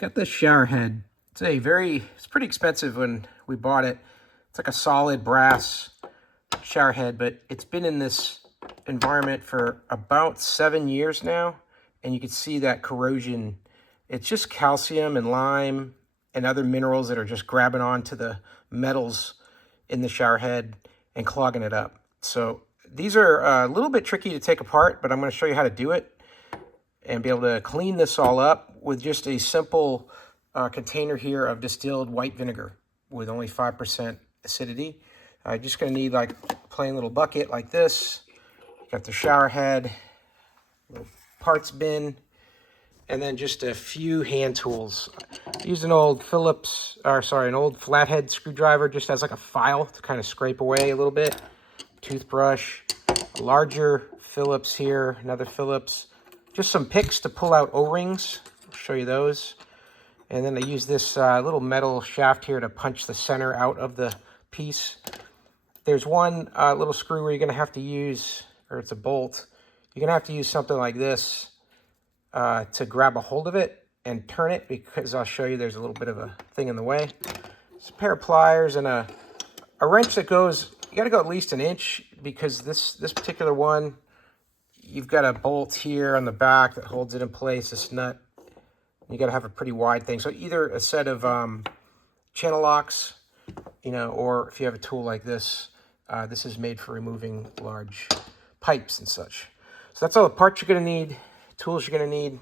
Got this shower head. It's pretty expensive when we bought it. It's like a solid brass shower head, but it's been in this environment for about 7 years now. And you can see that corrosion. It's just calcium and lime and other minerals that are just grabbing onto the metals in the shower head and clogging it up. So these are a little bit tricky to take apart, but I'm going to show you how to do it and be able to clean this all up with just a simple container here of distilled white vinegar with only 5% acidity. I'm just going to need like a plain little bucket like this. Got the shower head, little parts bin, and then just a few hand tools. I used an old an old flathead screwdriver just as like a file to kind of scrape away a little bit. Toothbrush, a larger Phillips here, another Phillips. Just some picks to pull out O-rings. I'll show you those. And then I use this little metal shaft here to punch the center out of the piece. There's one little screw where you're going to have to use, or it's a bolt. You're going to have to use something like this to grab a hold of it and turn it, because I'll show you there's a little bit of a thing in the way. It's a pair of pliers and a wrench that goes, you got to go at least an inch, because this particular one, you've got a bolt here on the back that holds it in place, this nut. You got to have a pretty wide thing. So either a set of channel locks, or if you have a tool like this, this is made for removing large pipes and such. So that's all the parts you're going to need, tools you're going to need.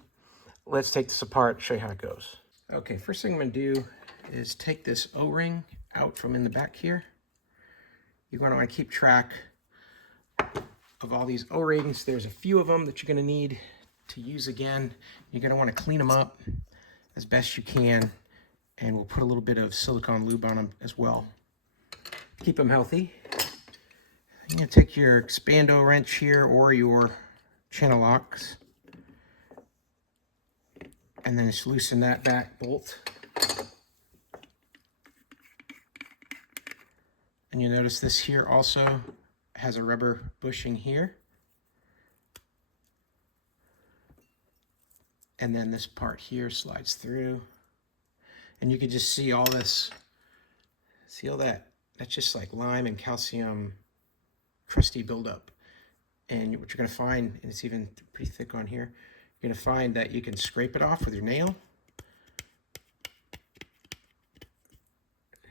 Let's take this apart, show you how it goes. Okay, first thing I'm going to do is take this O-ring out from in the back here. You're going to want to keep track of all these O-rings. There's a few of them that you're going to need to use again. You're going to want to clean them up as best you can, and we'll put a little bit of silicone lube on them as well. Keep them healthy. You're going to take your expando wrench here or your channel locks, and then just loosen that back bolt. And you'll notice this here also has a rubber bushing here. And then this part here slides through. And you can just see all this, see all that? That's just like lime and calcium crusty buildup. And what you're gonna find, and it's even pretty thick on here, you're gonna find that you can scrape it off with your nail.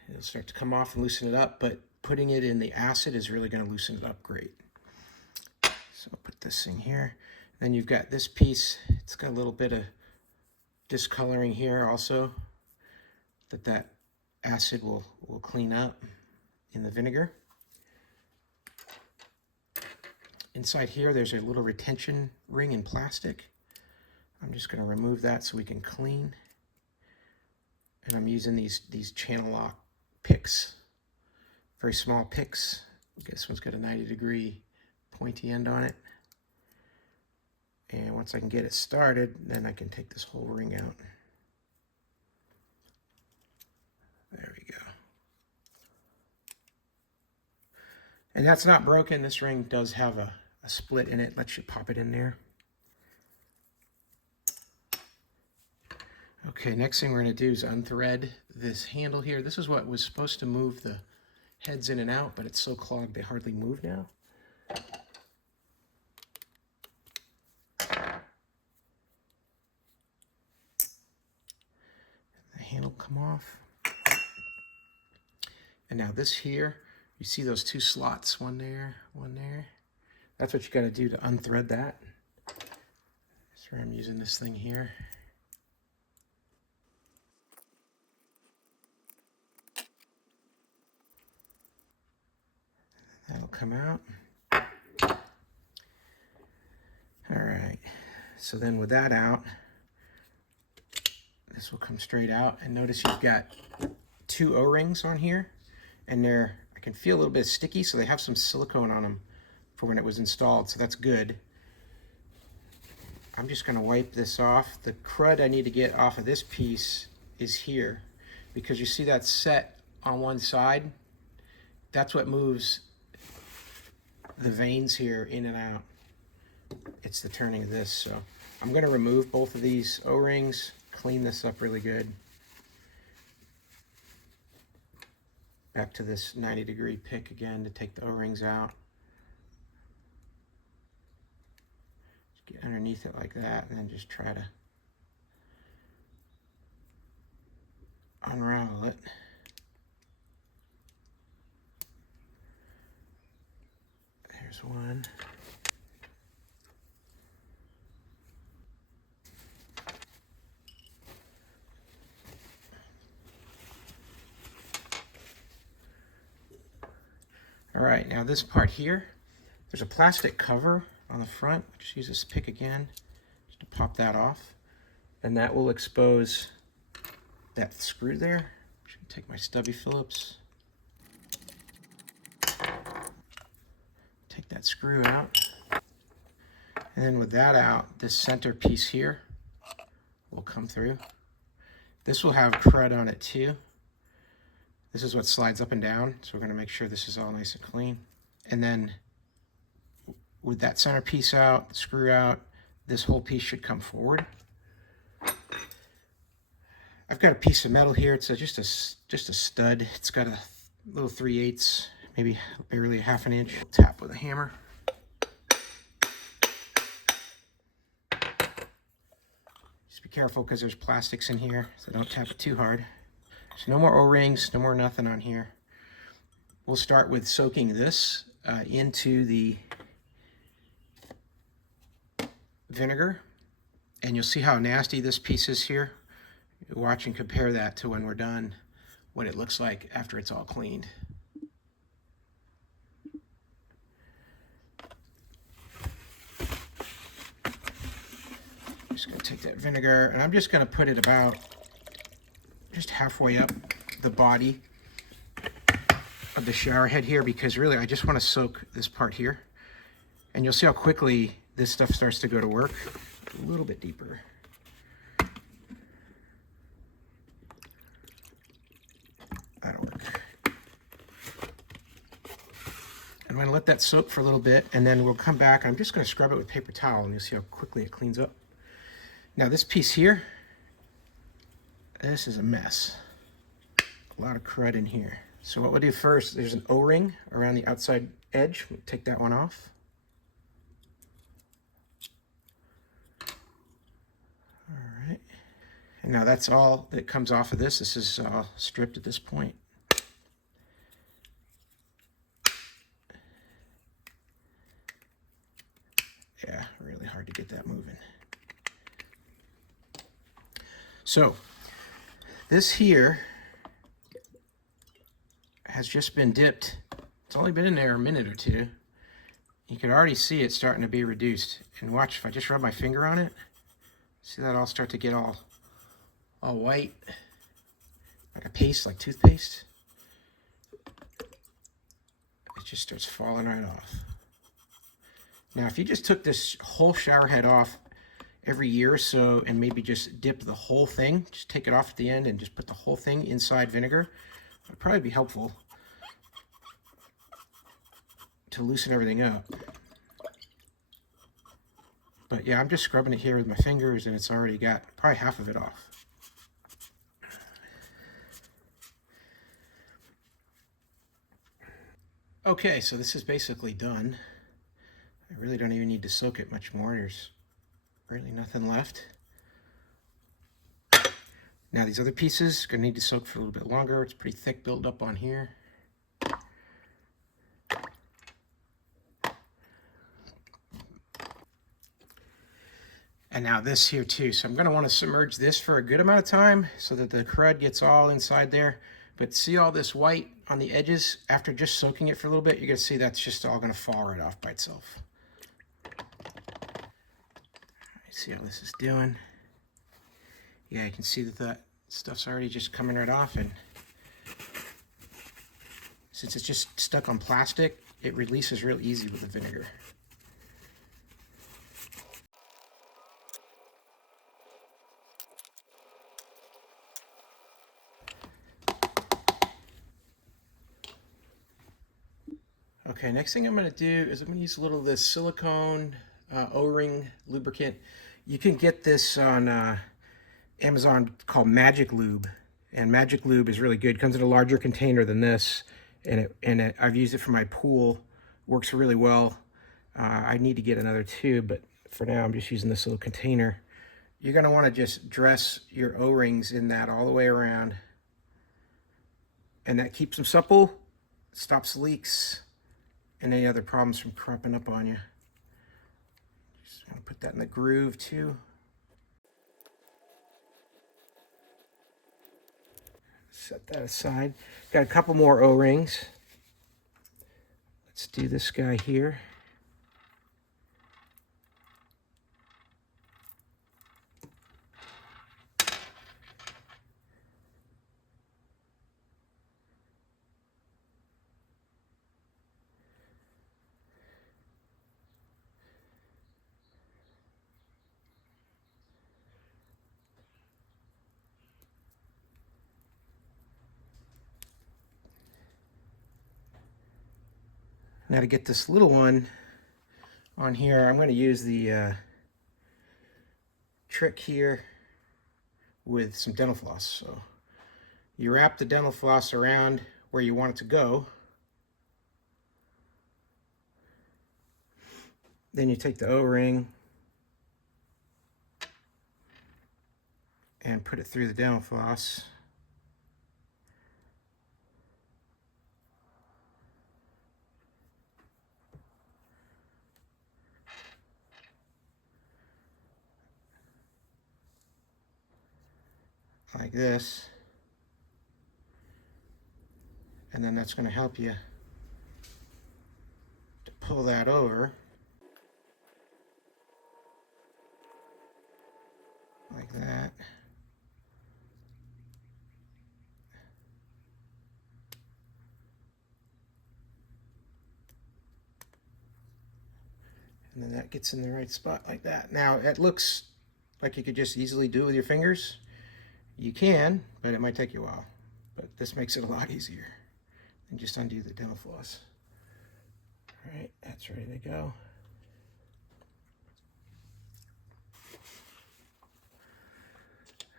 It'll start to come off and loosen it up, but putting it in the acid is really going to loosen it up great. So I'll put this in here. Then you've got this piece. It's got a little bit of discoloring here also that acid will clean up in the vinegar. Inside here, there's a little retention ring in plastic. I'm just going to remove that so we can clean. And I'm using these channel lock picks. Very small picks. This one's got a 90-degree pointy end on it. And once I can get it started, then I can take this whole ring out. There we go. And that's not broken. This ring does have a split in it. Lets you pop it in there. Okay, next thing we're going to do is unthread this handle here. This is what was supposed to move the heads in and out, but it's so clogged they hardly move now. The handle come off. And now this here, you see those two slots, one there, one there. That's what you got to do to unthread that. That's where I'm using this thing here. That'll come out. All right, so then with that out, this will come straight out. And notice you've got two O-rings on here, and I can feel a little bit sticky, so they have some silicone on them for when it was installed, so that's good. I'm just gonna wipe this off. The crud I need to get off of this piece is here, because you see that set on one side? That's what moves the veins here in and out. It's the turning of this. So I'm going to remove both of these O-rings, clean this up really good. Back to this 90-degree pick again to take the O-rings out. Just get underneath it like that, and then just try to unravel it. There's one. All right, now this part here, there's a plastic cover on the front. Just use this pick again just to pop that off. And that will expose that screw there. I'm just gonna take my stubby Phillips. Take that screw out. And then with that out, this center piece here will come through. This will have crud on it too. This is what slides up and down, so we're going to make sure this is all nice and clean. And then with that center piece out, the screw out, this whole piece should come forward. I've got a piece of metal here. It's just a stud. It's got a little 3/8, maybe barely a ½ inch. Tap with a hammer. Just be careful because there's plastics in here, so don't tap it too hard. So no more O-rings, no more nothing on here. We'll start with soaking this into the vinegar, and you'll see how nasty this piece is here. Watch and compare that to when we're done, what it looks like after it's all cleaned. I'm just going to take that vinegar, and I'm just going to put it about just halfway up the body of the shower head here, because really I just want to soak this part here. And you'll see how quickly this stuff starts to go to work. A little bit deeper. That'll work. I'm going to let that soak for a little bit, and then we'll come back. I'm just going to scrub it with paper towel, and you'll see how quickly it cleans up. Now this piece here, this is a mess. A lot of crud in here. So what we'll do first, there's an O-ring around the outside edge. We'll take that one off. All right. And now that's all that comes off of this. This is stripped at this point. Yeah, really hard to get that moving. So this here has just been dipped. It's only been in there a minute or two. You can already see it starting to be reduced. And watch, if I just rub my finger on it, see that all start to get all white, like a paste, like toothpaste. It just starts falling right off. Now, if you just took this whole shower head off every year or so and maybe just dip the whole thing, just take it off at the end and just put the whole thing inside vinegar, would probably be helpful to loosen everything up. But yeah, I'm just scrubbing it here with my fingers, and it's already got probably half of it off. Okay, so this is basically done. I really don't even need to soak it much more. There's really nothing left. Now these other pieces are going to need to soak for a little bit longer. It's pretty thick buildup on here. And now this here too. So I'm going to want to submerge this for a good amount of time so that the crud gets all inside there. But see all this white on the edges? After just soaking it for a little bit, you're going to see that's just all going to fall right off by itself. See how this is doing. Yeah, you can see that that stuff's already just coming right off, and since it's just stuck on plastic, it releases real easy with the vinegar. Okay, next thing I'm going to do is I'm going to use a little of this silicone O-ring lubricant. You can get this on Amazon called Magic Lube, and Magic Lube is really good. It comes in a larger container than this, and I've used it for my pool. Works really well. I need to get another tube, but for now I'm just using this little container. You're going to want to just dress your O-rings in that all the way around, and that keeps them supple, stops leaks, and any other problems from cropping up on you. Just want to put that in the groove too. Set that aside. Got a couple more O-rings. Let's do this guy here. Now to get this little one on here, I'm going to use the trick here with some dental floss. So you wrap the dental floss around where you want it to go. Then you take the O-ring and put it through the dental floss. Like this, and then that's going to help you to pull that over like that. And then that gets in the right spot like that. Now it looks like you could just easily do it with your fingers. You can, but it might take you a while. But this makes it a lot easier. And just undo the dental floss. All right, that's ready to go.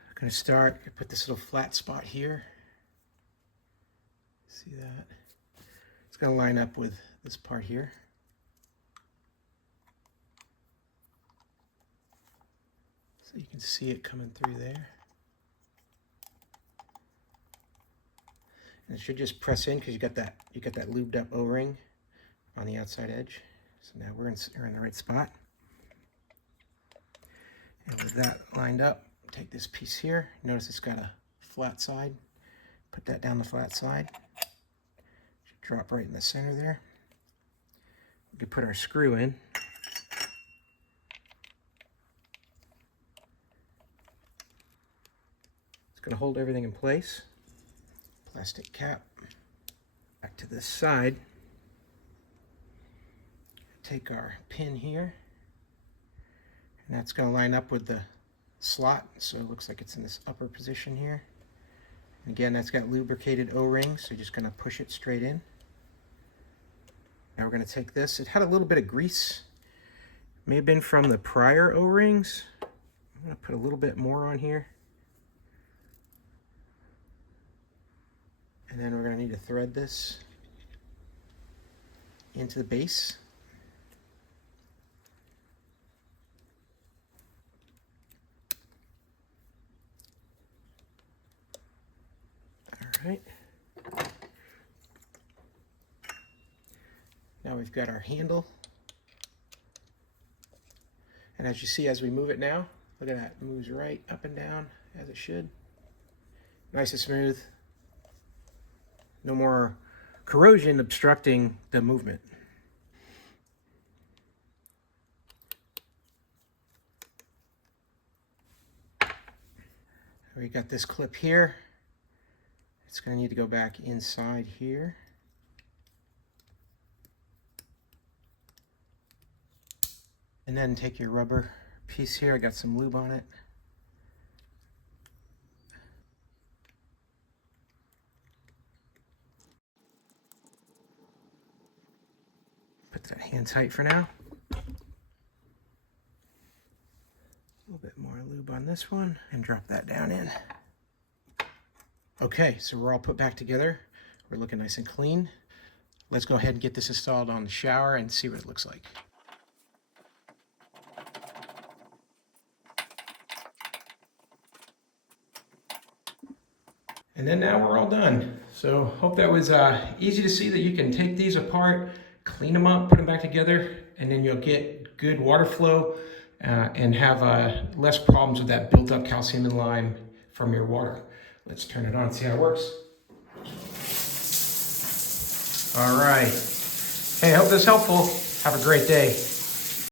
I'm gonna start, put this little flat spot here. See that? It's gonna line up with this part here. So you can see it coming through there. And it should just press in because you got that lubed up O-ring on the outside edge. So now we're in the right spot. And with that lined up, take this piece here. Notice it's got a flat side. Put that down the flat side. Should drop right in the center there. We can put our screw in. It's going to hold everything in place. Plastic cap. Back to this side. Take our pin here, and that's going to line up with the slot, so it looks like it's in this upper position here. And again, that's got lubricated O-rings, so you're just going to push it straight in. Now we're going to take this. It had a little bit of grease, may have been from the prior O-rings. I'm going to put a little bit more on here. And then we're going to need to thread this into the base. All right. Now we've got our handle. And as you see, as we move it now, look at that, it moves right up and down as it should. Nice and smooth. No more corrosion obstructing the movement. We got this clip here. It's going to need to go back inside here. And then take your rubber piece here. I got some lube on it. Put that hand tight for now. A little bit more lube on this this one and drop that down in. Okay, so we're all put back together. We're looking nice and clean. Let's go ahead and get this installed on the shower and see what it looks like. And then now we're all done. So hope that was easy to see that you can take these apart, clean them up, put them back together, and then you'll get good water flow and have less problems with that built up calcium and lime from your water. Let's turn it on and see how it works. All right. Hey, I hope this is helpful. Have a great day.